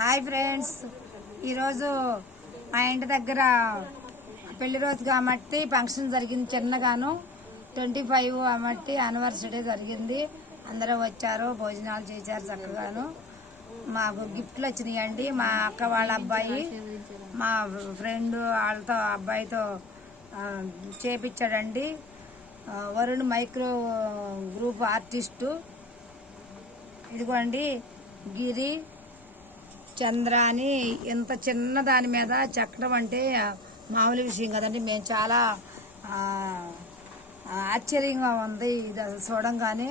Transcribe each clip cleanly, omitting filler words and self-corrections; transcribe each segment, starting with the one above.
Hi friends, ఈరోజు మా ఇంటి దగ్గర పెళ్లి రోజు కాబట్టి ఫంక్షన్ జరిగింది. చిన్నగాను 25 కాబట్టి యానివర్సరీ జరిగింది. అందరూ వచ్చారు, భోజనాలు చేశారు చక్కగాను. మాకు గిఫ్ట్లు వచ్చినాయండి. మా అక్క వాళ్ళ అబ్బాయి మా ఫ్రెండ్ వాళ్ళతో అబ్బాయితో చేపించాడండి. Varun micro group artist. ఇదిగోండి గిరి చంద్ర అని ఇంత చిన్న దాని మీద చెక్కడం అంటే మామూలు విషయం కదండి. మేము చాలా ఆశ్చర్యంగా ఉంది ఇది చూడంగానే.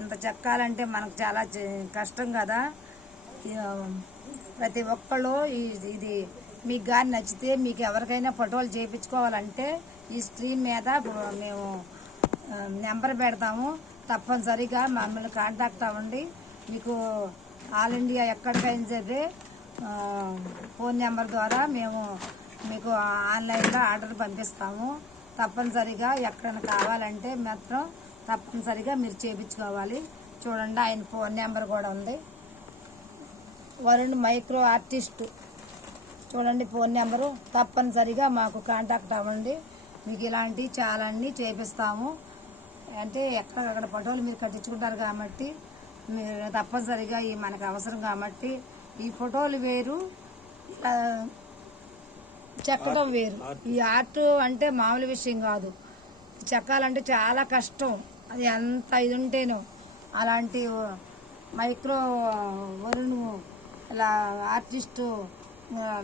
ఇంత చెక్కాలంటే మనకు చాలా కష్టం కదా. ప్రతి ఒక్కళ్ళు ఇది మీకు కానీ నచ్చితే, మీకు ఎవరికైనా ఫోటోలు చేయించుకోవాలంటే ఈ స్క్రీన్ మీద మేము నెంబర్ పెడతాము. తప్పనిసరిగా మమ్మల్ని కాంటాక్ట్ అవ్వండి. మీకు ఆల్ ఇండియా ఎక్కడికైనా సరే ఫోన్ నెంబర్ ద్వారా మేము మీకు ఆన్లైన్లో ఆర్డర్ పంపిస్తాము. తప్పనిసరిగా ఎక్కడైనా కావాలంటే మాత్రం తప్పనిసరిగా మీరు చేయించుకోవాలి. చూడండి, ఆయన ఫోన్ నెంబర్ కూడా ఉంది. Varun micro artist. చూడండి ఫోన్ నెంబరు. తప్పనిసరిగా మాకు కాంటాక్ట్ అవ్వండి. మీకు ఇలాంటివి చాలా అన్నీ చేపిస్తాము. అంటే ఎక్కడెక్కడ ఫోటోలు మీరు కట్టించుకుంటారు కాబట్టి మీరు తప్పనిసరిగా మనకు అవసరం కాబట్టి ఈ ఫోటోలు వేరు, చెక్కడం వేరు. ఈ ఆర్ట్ అంటే మామూలు విషయం కాదు. చెక్కాలంటే చాలా కష్టం. అది ఎంత ఇది ఉంటేనో. అలాంటి మైక్రో వరుణ్ ఇలా ఆర్టిస్టు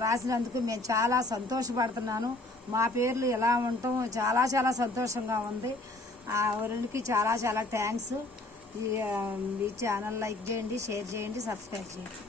రాసినందుకు మేము చాలా సంతోషపడుతున్నాను. మా పేర్లు ఎలా ఉంటాం చాలా చాలా సంతోషంగా ఉంది. ఆ వరుణ్కి చాలా చాలా థ్యాంక్స్. ఈ ఛానల్ లైక్ చేయండి, షేర్ చేయండి, సబ్స్క్రైబ్ చేయండి.